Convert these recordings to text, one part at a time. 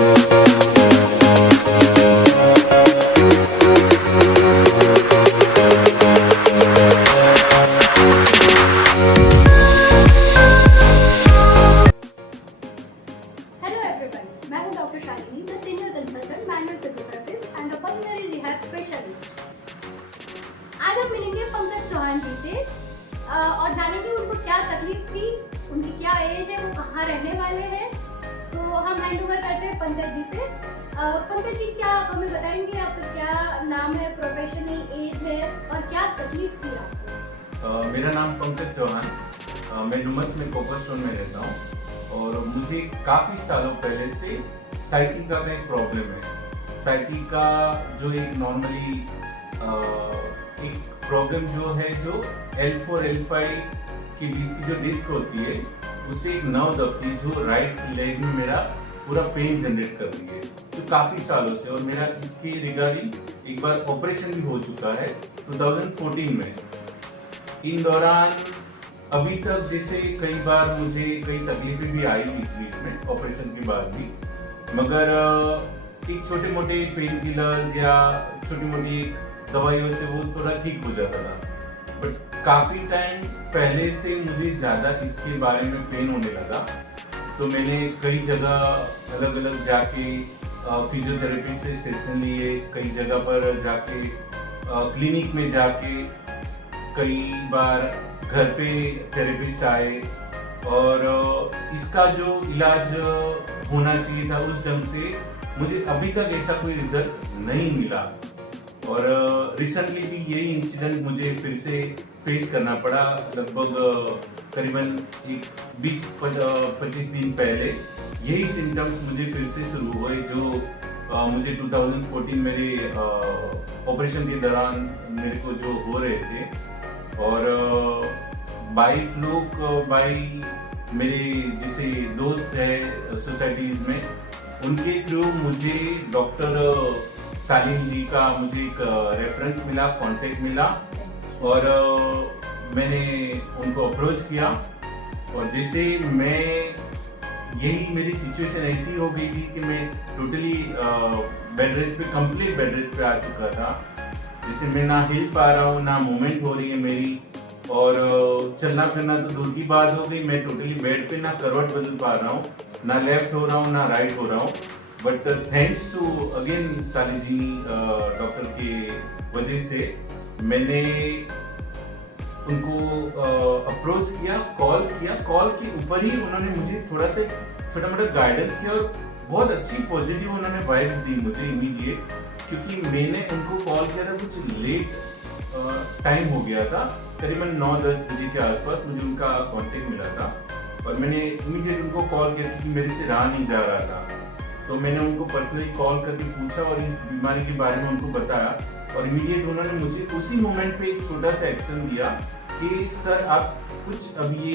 Hello everyone, मैं हूं doctor Shalini, the senior consultant manual physiotherapist and a pulmonary rehab specialist. आज हम मिलेंगे पंकज चौहान जी से और जानेंगे उनको क्या तकलीफ थी, उनकी क्या एज है, वो कहाँ रहने वाले हैं। तो हम हैंड ओवर करते हैं पंकज जी से। पंकज जी, क्या आप हमें बताएंगे आपका क्या नाम है, प्रोफेशन है, एज है और क्या तकलीफ थी आपको? मेरा नाम पंकज चौहान, मैं डुमस में कोपरस्टोन में रहता हूँ और मुझे काफ़ी सालों पहले से साइटिका का एक प्रॉब्लम है। साइटिका जो एक नॉर्मली एक प्रॉब्लम जो है, जो L4 L5 के बीच की जो डिस्क होती है, उससे एक नर्व दबती है जो राइट लेग में मेरा पूरा पेन जनरेट कर रही है, जो काफ़ी सालों से। और मेरा इसके रिगार्डिंग एक बार ऑपरेशन भी हो चुका है 2014 में। इन दौरान अभी तक जैसे कई बार मुझे कई तकलीफें भी आई बीच बीच में ऑपरेशन के बाद भी, मगर एक छोटे मोटे पेन किलर्स या छोटी मोटी दवाइयों से वो थोड़ा ठीक हो जाता था। बट काफ़ी टाइम पहले से मुझे ज़्यादा इसके बारे में पेन होने लगा, तो मैंने कई जगह अलग अलग जाके फिजियोथेरेपी से सेशन लिए, कई जगह पर जाके क्लिनिक में जाके, कई बार घर पे थेरेपिस्ट आए और इसका जो इलाज होना चाहिए था उस ढंग से मुझे अभी तक ऐसा कोई रिजल्ट नहीं मिला। और रिसेंटली भी यही इंसिडेंट मुझे फिर से फेस करना पड़ा, लगभग करीबन 20-25 दिन पहले यही सिम्टम्स मुझे फिर से शुरू हुए, जो मुझे 2014 मेरे ऑपरेशन के दौरान मेरे को जो हो रहे थे। और बाई फ्लूक मेरे जैसे दोस्त है सोसाइटीज़ में, उनके थ्रू मुझे डॉक्टर सालिम जी का मुझे एक रेफरेंस मिला, कांटेक्ट मिला और मैंने उनको अप्रोच किया। और जैसे मैं यही मेरी सिचुएशन ऐसी हो गई थी कि मैं टोटली बेड रेस्ट पे, कंप्लीट बेड रेस्ट पे आ चुका था। जैसे मैं ना हिल पा रहा हूँ, ना मूवमेंट हो रही है मेरी, और चलना फिरना तो दूर की बात हो गई। मैं टोटली बेड पे ना करवट बदल पा रहा हूँ, ना लेफ्ट हो रहा हूँ ना राइट हो रहा हूँ। बट थैंक्स टू अगेन सालिजीनी डॉक्टर के वजह से मैंने उनको अप्रोच किया, कॉल के ऊपर ही उन्होंने मुझे थोड़ा सा छोटा मोटा गाइडेंस किया और बहुत अच्छी पॉजिटिव उन्होंने वाइब्स दी मुझे इमीडिएट, क्योंकि मैंने उनको कॉल किया था कुछ लेट टाइम हो गया था, करीबन 9-10 बजे के आसपास मुझे उनका कांटेक्ट मिला था और मैंने इमीडिएट उनको कॉल किया क्योंकि मेरे से रहा नहीं जा रहा था। तो मैंने उनको पर्सनली कॉल करके पूछा और इस बीमारी के बारे में उनको बताया और इमीडिएट उन्होंने मुझे उसी मोमेंट पे एक छोटा सा एक्शन दिया कि सर आप कुछ अब ये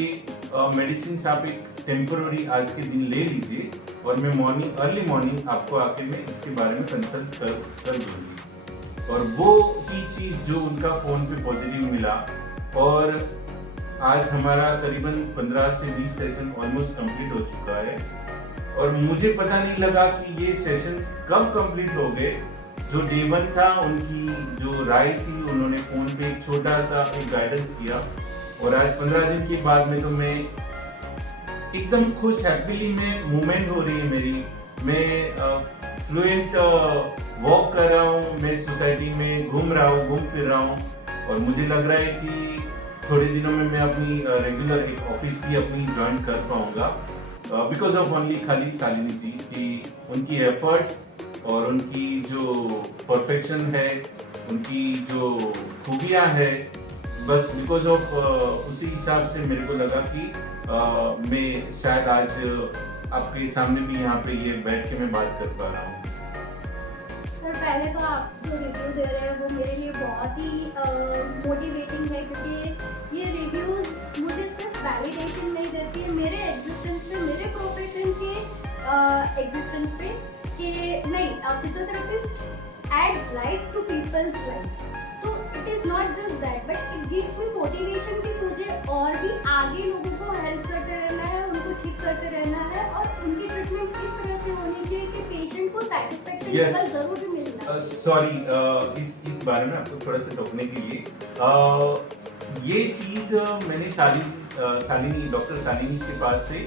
मेडिसिन आप एक टेम्पोररी आज के दिन ले लीजिए और मैं अर्ली मॉर्निंग आपको आके मैं इसके बारे में कंसल्ट कर दूंगी। और वो ही चीज़ जो उनका फ़ोन पे पॉजिटिव मिला, और आज हमारा करीबन 15 से 20 सेशन ऑलमोस्ट कंप्लीट हो चुका है और मुझे पता नहीं लगा कि ये सेशंस कब कंप्लीट हो गए। जो डे 1 था, उनकी जो राय थी, उन्होंने फ़ोन पे एक छोटा सा एक गाइडेंस किया और आज 15 दिन के बाद में तो मैं एकदम खुश, हैप्पीली में मूवमेंट हो रही है मेरी, मैं फ्लुएंट वॉक कर रहा हूँ, मैं सोसाइटी में घूम फिर रहा हूँ और मुझे लग रहा है कि थोड़े दिनों में मैं अपनी रेगुलर एक ऑफिस भी अपनी ज्वाइन कर पाऊँगा, बिकॉज ऑफ ओनली खाली शालिनी जी की उनकी एफर्ट्स और उनकी जो परफेक्शन है, उनकी जो खूबियाँ है, बस बिकॉज ऑफ उसी हिसाब से मेरे को लगा कि मैं शायद आज आपके सामने भी यहाँ पे ये बैठ के मैं बात कर पा रहा हूँ। सर, पहले तो आप जो रिव्यू दे रहे हैं वो मेरे लिए बहुत ही मोटिवेटिंग है, क्योंकि ये रिव्यूज़ मुझे सिर्फ वैलिडेशन नहीं देती है मेरे एग्जिस्टेंस पे, मेरे प्रोफेशन के एग्जिस्टेंस पे, कि नहीं, physiotherapist adds life to peoples lives. तो it is not just that, but it gives me motivation कि मुझे और भी आगे लोगों को हेल्प करते रहना है, उनको ठीक करते रहना है और उनकी ट्रीटमेंट किस तरह से होनी चाहिए कि ऑप्शन Yes. टेबल जरूर भी मिलना। सॉरी, इस बारे में आपको थोड़ा सा टोकने के लिए, ये चीज मैंने शालिनी, डॉक्टर शालिनी के पास से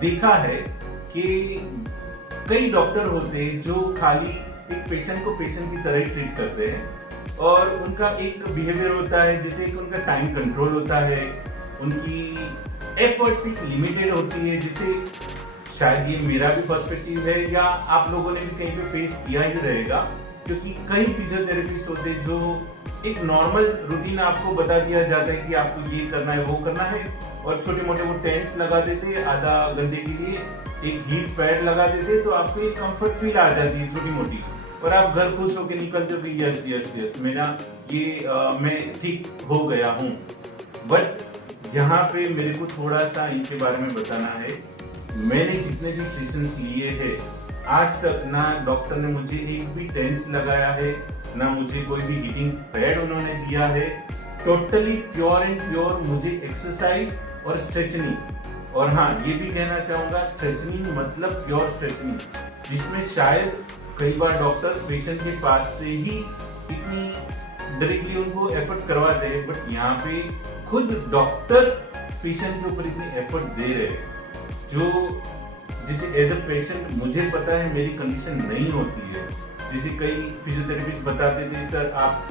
देखा है कि कई डॉक्टर होते हैं जो खाली एक पेशेंट को पेशेंट की तरह ही ट्रीट करते हैं और उनका एक बिहेवियर होता है, जैसे कि उनका टाइम कंट्रोल होता है, उनकी एफर्ट्स एक लिमिटेड होती है, जिसे शायद ये मेरा भी पर्सपेक्टिव है या आप लोगों ने भी कहीं पे फेस किया ही रहेगा, क्योंकि कई फिजियोथेरेपिस्ट होते हैं जो एक नॉर्मल रूटीन आपको बता दिया जाता है कि आपको ये करना है, वो करना है, और छोटे मोटे वो टेंट्स लगा देते हैं आधा घंटे के लिए, एक हीट पैड लगा देते हैं, तो आपको एक कंफर्ट फील आ जाती है छोटी मोटी, और आप घर खुश होकर निकलते हो कि यस यस यस मेरा ये मैं ठीक हो गया हूँ। बट यहाँ पे मेरे को थोड़ा सा इनके बारे में बताना है। मैंने जितने भी सेशंस लिए हैं आज तक ना डॉक्टर ने मुझे एक भी टेंस लगाया है, ना मुझे कोई भी हीटिंग पैड उन्होंने दिया है। टोटली प्योर एंड प्योर मुझे एक्सरसाइज और स्ट्रेचनिंग, और हाँ ये भी कहना चाहूंगा स्ट्रेचनिंग मतलब प्योर स्ट्रेचनिंग, जिसमें शायद कई बार डॉक्टर पेशेंट के पास से ही इतनी डायरेक्टली उनको एफर्ट करवाते हैं, बट यहाँ पे खुद डॉक्टर पेशेंट के ऊपर इतनी एफर्ट दे रहे हैं, जो जिसे एज अ पेशेंट मुझे पता है मेरी कंडीशन नहीं होती है। जैसे कई फिजियोथेरेपिस्ट बताते थे सर आप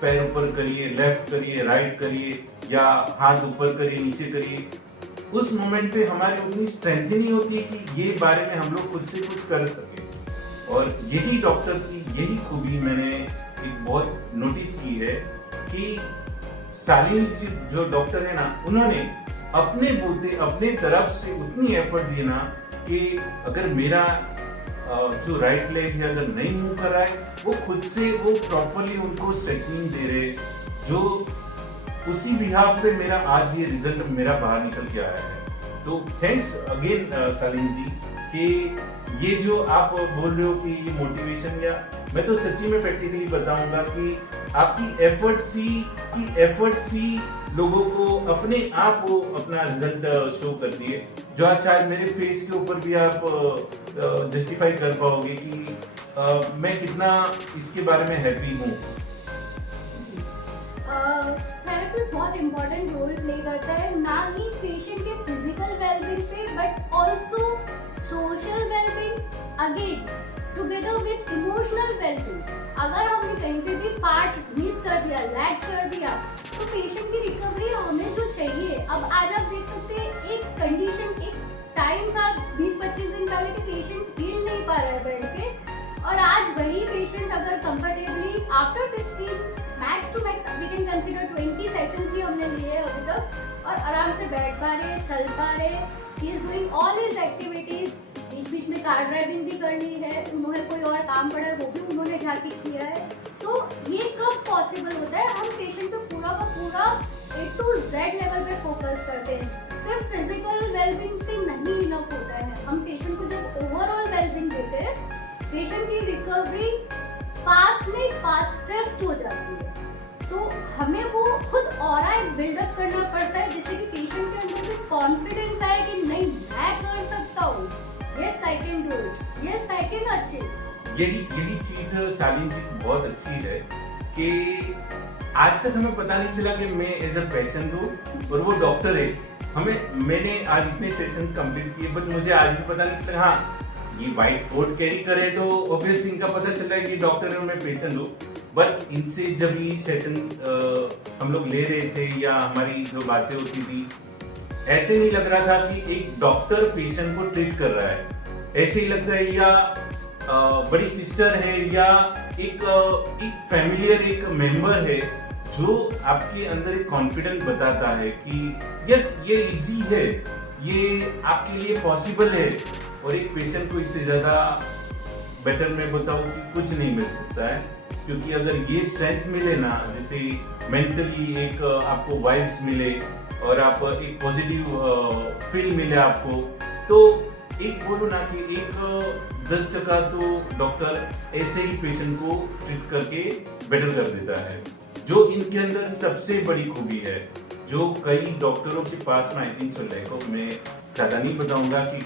पैर ऊपर करिए, लेफ्ट करिए, राइट करिए, या हाथ ऊपर करिए, नीचे करिए, उस मोमेंट पे हमारी उतनी स्ट्रेंथ ही नहीं होती है कि ये बारे में हम लोग खुद से कुछ कर सके। और यही डॉक्टर की यही खूबी मैंने एक बहुत नोटिस की है कि शालिनी जो डॉक्टर है ना, उन्होंने अपने बोलते अपने तरफ से उतनी एफर्ट दी ना कि अगर मेरा जो राइट लेग है अगर नहीं मूव कर रहा है, वो खुद से वो प्रॉपरली उनको स्ट्रेचिंग दे रहे, जो उसी बिहाफ पे मेरा आज ये रिजल्ट मेरा बाहर निकल के आया है। तो थैंक्स अगेन शालिनी जी कि ये जो आप बोल रहे हो कि ये मोटिवेशन, या मैं तो सच्ची में प्रैक्टिकली बताऊंगा कि आपकी एफर्ट्स ही लोगों को अपने आप वो अपना रिजल्ट शो करती है, जो आज शायद मेरे फेस के ऊपर भी आप जस्टिफाई कर पाओगे कि मैं कितना इसके बारे में हैप्पी हूँ। थेरेपिस्ट बहुत इम्पोर्टेंट रोल प्ले करता है, ना ही पेशेंट के फिजिकल वेलबींग पे but also social wellbeing, again together with emotional wellbeing. अगर हमने कहीं पे भी पार्ट मिस कर दिया, लैग कर दिया, तो पेशेंट की रिकवरी हमें जो चाहिए, अब आज आप देख सकते हैं एक कंडीशन, एक टाइम था 20-25 दिन पहले कि पेशेंट हिल नहीं पा रहा है बेड पे, और आज वही पेशेंट अगर comfortably after 15 max to max we can consider 20 sessions ही हमने लिए हैं अभी तक, और आराम से बैठ पा रहे, चल पा रहे, he is doing all his activities, बीच बीच में कार ड्राइविंग भी करनी है, उन्होंने कोई और काम पड़ा है वो भी उन्होंने जाके किया है। सो ये कब पॉसिबल होता है, हम पेशेंट पे पूरा का पूरा A to Z लेवल पे फोकस करते हैं, सिर्फ फिजिकल वेलबींग से नहीं इनफ होता है। हम पेशेंट को जब ओवरऑल वेलबींग देते हैं, पेशेंट की रिकवरी फास्ट में फास्टेस्ट हो जाती है। सो हमें वो खुद और एक बिल्डअप करना पड़ता है, जिससे कि पेशेंट के अंदर भी कॉन्फिडेंस आए कि नहीं मैं कर सकता हूँ, yes I can do it, yes I can achieve. यही चीज शालिनी जी की बहुत अच्छी है कि आज तक हमें पता नहीं चला कि मैं एज अ पेशेंट हूँ और वो डॉक्टर है। मैंने आज इतने सेशन कंप्लीट किए, बट मुझे आज भी पता नहीं चला, हाँ ये व्हाइट कोट कैरी करे तो ऑब्वियस इनका पता चल रहा है कि डॉक्टर है और मैं पेशेंट हूँ। बट इनसे जब ये सेशन हम लोग ले रहे थे या हमारी जो बातें होती थी, ऐसे नहीं लग रहा था कि एक डॉक्टर पेशेंट को ट्रीट कर रहा है, ऐसे ही लगता है या बड़ी सिस्टर है या एक फैमिलियर एक मेंबर है, जो आपके अंदर एक कॉन्फिडेंस बताता है कि यस ये इजी है, ये आपके लिए पॉसिबल है। और एक पेशेंट को इससे ज्यादा बेटर मैं बताऊं कि कुछ नहीं मिल सकता है, क्योंकि अगर ये स्ट्रेंथ मिले ना, जैसे मेंटली एक आपको वाइब्स मिले और आप एक पॉजिटिव फील मिले आपको, तो एक बोलो ना कि एक 10% तो डॉक्टर ऐसे ही पेशेंट को ट्रीट करके बेटर कर देता है, जो इनके अंदर सबसे बड़ी खूबी है, जो कई डॉक्टरों के पास में I think so lack of में ज़्यादा नहीं बताऊंगा कि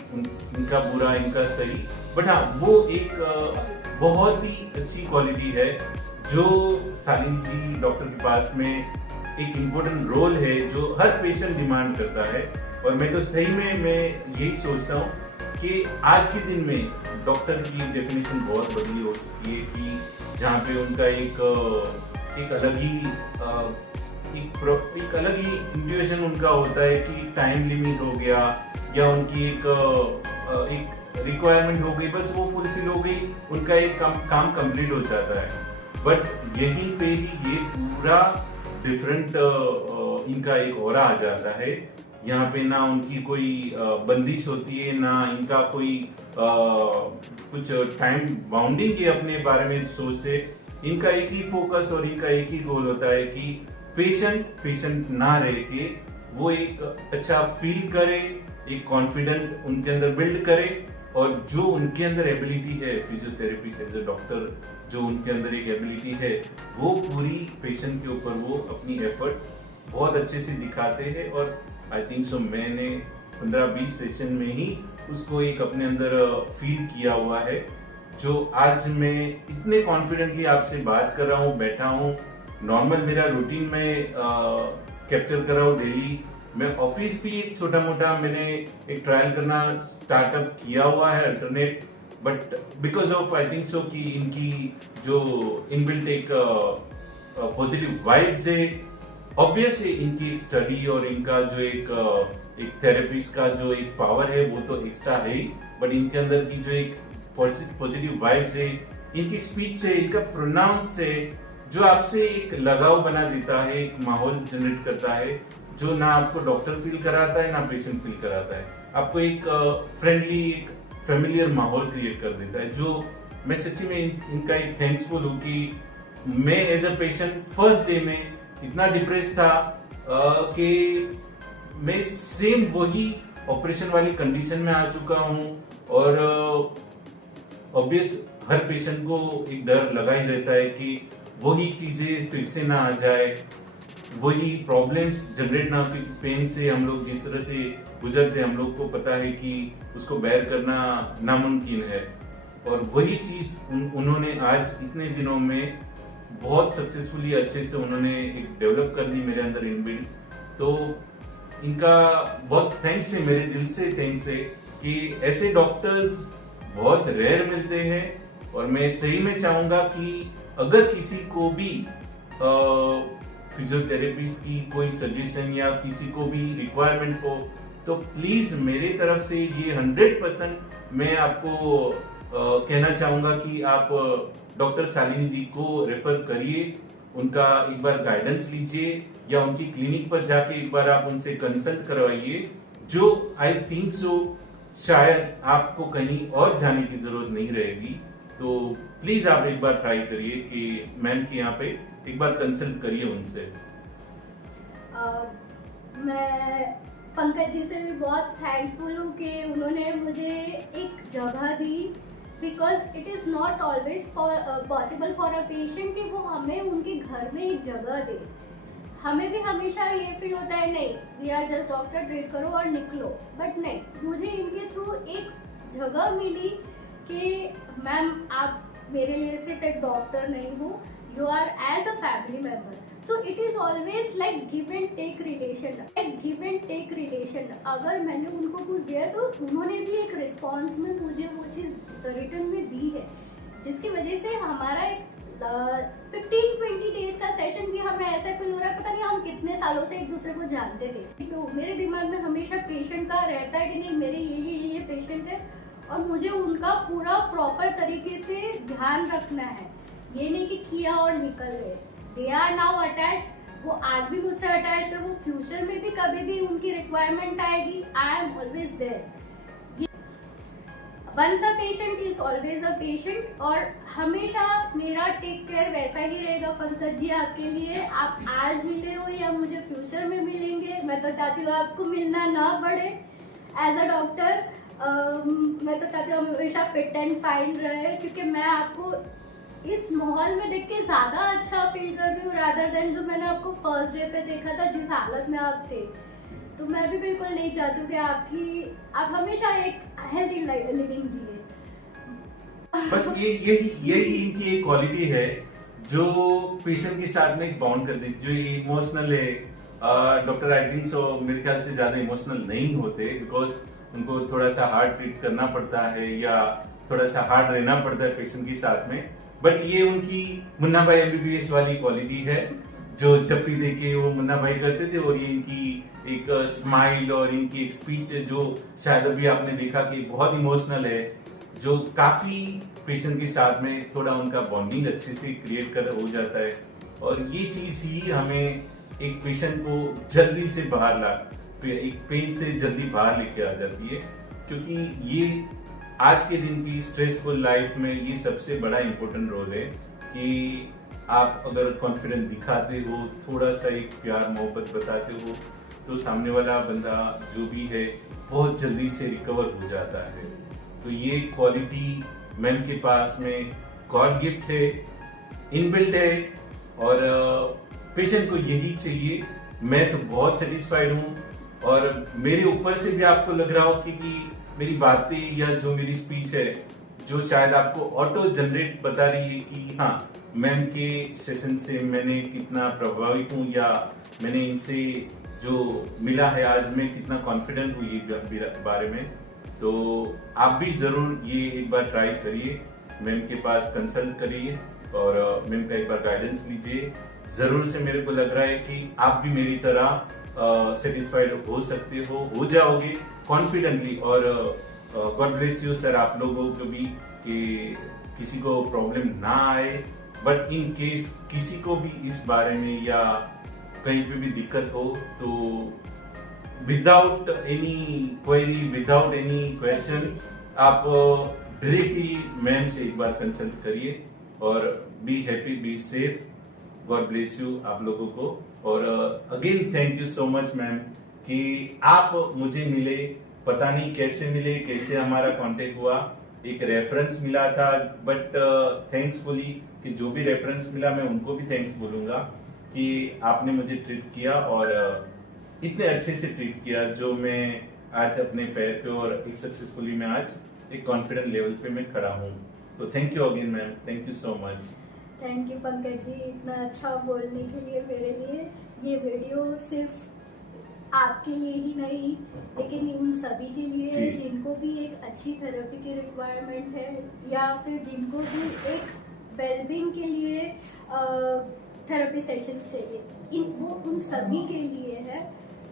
इनका बुरा इनका सही, बट हाँ वो एक बहुत ही अच्छी क्वालिटी है जो शालिनी जी डॉक्टर के पास में एक इम्पोर्टेंट रोल है जो हर पेशेंट डिमांड करता है। और मैं तो सही में मैं यही सोचता हूँ कि आज के दिन में डॉक्टर की डेफिनेशन बहुत बदली हो चुकी है कि जहाँ पे उनका एक अलग ही एक अलग ही इंट्यूशन उनका होता है कि टाइम लिमिट हो गया या उनकी एक रिक्वायरमेंट हो गई, बस वो फुलफिल हो गई, उनका एक काम कंप्लीट हो जाता है। बट यहीं पे ही ये पूरा डिफरेंट इनका एक ऑरा आ जाता है। यहाँ पे ना उनकी कोई बंदिश होती है, ना इनका कोई कुछ टाइम बाउंडिंग है अपने बारे में सोचते। इनका एक ही फोकस और इनका एक ही गोल होता है कि पेशेंट ना रह के वो एक अच्छा फील करे, एक कॉन्फिडेंट उनके अंदर बिल्ड करे, और जो उनके अंदर एबिलिटी है फिजियोथेरेपिस्ट एज ए डॉक्टर, जो उनके अंदर एक एबिलिटी है वो पूरी पेशेंट के ऊपर वो अपनी एफर्ट बहुत अच्छे से दिखाते हैं। और आई थिंक सो मैंने 15-20 सेशन में ही उसको एक अपने अंदर फील किया हुआ है, जो आज मैं इतने कॉन्फिडेंटली आपसे बात कर रहा हूँ, बैठा हूँ, नॉर्मल मेरा रूटीन में कैप्चर कर रहा हूँ डेली। मैं ऑफिस भी एक छोटा मोटा मैंने एक ट्रायल करना स्टार्टअप किया हुआ है alternate, but because of I think सो कि इनकी जो इनबिल्ट एक पॉजिटिव वाइब्स है, ऑब्वियस है इनकी स्टडी और इनका जो एक थेरेपिस्ट का जो एक पावर है वो तो एक्स्ट्रा है ही, बट इनके अंदर की जो एक पॉजिटिव वाइब्स है, इनकी स्पीच से, इनका प्रोनाउंस से, जो आपसे एक लगाव बना देता है, एक माहौल जनरेट करता है जो ना आपको डॉक्टर फील कराता है ना पेशेंट फील कराता है, आपको एक फ्रेंडली एक फेमिलियर माहौल क्रिएट कर देता है, जो मैं सच्ची में इनका एक थैंक्सफुल हूँ कि मैं as a patient first day में इतना डिप्रेस था कि मैं सेम वही ऑपरेशन वाली कंडीशन में आ चुका हूँ। और ऑब्वियस हर पेशेंट को एक डर लगा ही रहता है कि वही चीजें फिर से ना आ जाए, वही प्रॉब्लम्स जनरेट ना हो, क्योंकि पेन से हम लोग जिस तरह से गुजरते हम लोग को पता है कि उसको बेयर करना नामुमकिन है। और वही चीज उन्होंने आज इतने दिनों में बहुत सक्सेसफुली अच्छे से उन्होंने एक डेवलप कर दी मेरे अंदर इनबिल्ट। तो इनका बहुत थैंक्स है, मेरे दिल से थैंक्स है कि ऐसे डॉक्टर्स बहुत रेयर मिलते हैं। और मैं सही में चाहूंगा कि अगर किसी को भी फिजियोथेरेपिस्ट की कोई सजेशन या किसी को भी रिक्वायरमेंट हो तो प्लीज मेरे तरफ से ये 100% मैं आपको कहना चाहूंगा कि आप डॉक्टर शालिनी जी को रेफर करिए, उनका एक बार गाइडेंस लीजिए या उनकी क्लिनिक पर जाके एक बार आप उनसे कंसल्ट करवाइए, जो आई थिंक सो शायद आपको कहीं और जाने की जरूरत नहीं रहेगी। तो प्लीज आप एक बार ट्राई करिए कि मैम के यहाँ पे एक बार कंसल्ट करिए उनसे। मैं पंकज जी से भी बहुत थैंकफुल हूँ कि उन्होंने मुझे एक जगह दी, because it is not always possible for a patient कि वो हमें उनके घर में एक जगह दे। हमें भी हमेशा ये फील होता है नहीं we are just doctor, treat करो और निकलो, बट नहीं, मुझे इनके थ्रू एक जगह मिली कि मैम आप मेरे लिए सिर्फ एक डॉक्टर नहीं हो, you are as a family member. So it is always like give and take relation. अगर मैंने उनको कुछ दिया तो उन्होंने भी एक रिस्पॉन्स में मुझे वो चीज़ रिटर्न में दी है, जिसकी वजह से हमारा एक 15-20 डेज का सेशन भी हमें ऐसा फील हो रहा है पता नहीं हम कितने सालों से एक दूसरे को जानते थे। तो मेरे दिमाग में हमेशा पेशेंट का रहता है कि नहीं मेरे ये पेशेंट है और मुझे उनका पूरा प्रॉपर तरीके से ध्यान रखना है। ये नहीं कि किया और निकल गए, दे आर नाउ अटैच, वो आज भी मुझसे अटैच है, वो फ्यूचर में भी कभी भी उनकी रिक्वायरमेंट आएगी, I am always there. Once a patient is always a patient. और हमेशा मेरा टेक केयर वैसा ही रहेगा पंकज जी आपके लिए। आप आज मिले हो या मुझे फ्यूचर में मिलेंगे, मैं तो चाहती हूँ आपको मिलना ना पड़े एज अ डॉक्टर। मैं तो चाहती हूँ हमेशा फिट एंड फाइन रहे, क्योंकि मैं आपको इस माहौल में देख के ज़्यादा अच्छा फील कर रही हूँ रादर देन जो मैंने आपको फर्स्ट डे पे देखा था जिस हालत में आप थे। तो मैं भी बिल्कुल नहीं चाहती हूँ कि आप हमेशा एक हेल्दी लिविंग जिए। बस यही इनकी एक क्वालिटी है जो पेशेंट के साथ में एक बॉन्ड कर देती, जो इमोशनल है। डॉक्टर आई थिंक सो मेरे ख्याल से ज्यादा इमोशनल नहीं होते, बिकॉज उनको थोड़ा सा हार्ड ट्रीट करना पड़ता है या थोड़ा सा हार्ड रहना पड़ता है पेशेंट के साथ में। बट ये उनकी मुन्ना भाई MBBS वाली क्वालिटी है, जो जब भी देखे वो मुन्ना भाई करते थे। और ये इनकी एक स्माइल और इनकी एक स्पीच जो शायद अभी आपने देखा कि बहुत इमोशनल है, जो काफी पेशेंट के साथ में थोड़ा उनका बॉन्डिंग अच्छे से क्रिएट कर हो जाता है। और ये चीज ही हमें एक पेशेंट को जल्दी से बाहर ला, एक पेन से जल्दी बाहर लेके आ जाती है। क्योंकि ये आज के दिन की स्ट्रेसफुल लाइफ में ये सबसे बड़ा इंपॉर्टेंट रोल है कि आप अगर कॉन्फिडेंस दिखाते हो, थोड़ा सा एक प्यार मोहब्बत बताते हो, तो सामने वाला बंदा जो भी है बहुत जल्दी से रिकवर हो जाता है। तो ये क्वालिटी मैम के पास में गॉड गिफ्ट है, इनबिल्ट है, और पेशेंट को यही चाहिए। मैं तो बहुत सेटिस्फाइड हूँ, और मेरे ऊपर से भी आपको लग रहा हो कि मेरी बातें या जो मेरी स्पीच है, जो शायद आपको ऑटो जनरेट बता रही है कि हाँ, मैम के सेशन से मैंने कितना प्रभावित हूँ, या मैंने इनसे जो मिला है आज मैं कितना कॉन्फिडेंट हूँ ये बारे में। तो आप भी जरूर ये एक बार ट्राई करिए, मैम के पास कंसल्ट करिए और मैम का एक बार गाइडेंस लीजिए। जरूर से मेरे को लग रहा है कि आप भी मेरी तरह सेटिस्फाइड हो सकते हो जाओगे कॉन्फिडेंटली। और गॉड ब्लेस यू सर, आप लोगों को भी कि किसी को प्रॉब्लम ना आए, बट इन केस किसी को भी इस बारे में या कहीं पे भी दिक्कत हो तो without any query, without any question, आप डायरेक्टली मैम से एक बार कंसल्ट करिए। और be happy, be safe, God bless you आप लोगों को। और again thank you so much ma'am कि आप मुझे मिले, पता नहीं कैसे मिले, कैसे हमारा कांटेक्ट हुआ, एक रेफरेंस मिला था। बट थैंक्सफुली कि जो भी रेफरेंस मिला मैं उनको भी थैंक्स बोलूंगा कि आपने मुझे ट्रीट किया, और इतने अच्छे से ट्रीट किया जो मैं आज अपने पैर पे और एक सक्सेसफुली मैं आज एक कॉन्फिडेंट लेवल पे मैं खड़ा हूँ। तो thank you again ma'am, thank you so much. Thank you Pankaj ji, इतना अच्छा बोलने के लिए मेरे लिए। ये वीडियो सिर्फ आपके लिए ही नहीं, लेकिन उन सभी के लिए जिनको भी एक अच्छी थेरेपी की रिक्वायरमेंट है, या फिर जिनको भी एक वेलबींग के लिए थेरेपी सेशंस चाहिए, वो उन सभी के लिए है।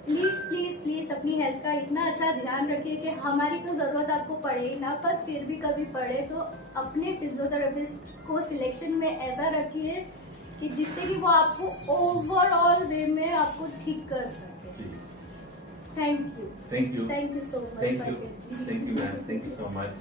प्लीज प्लीज प्लीज अपनी हेल्थ का इतना अच्छा ध्यान रखिए कि हमारी तो जरूरत आपको पड़े ही ना, पर फिर भी कभी पड़े तो अपने फिजियोथेरेपिस्ट को सिलेक्शन में ऐसा रखिए कि जिससे कि वो आपको ओवरऑल वे में आपको ठीक कर सके। Thank you thank you so much. Thank you ma'am, thank you so much.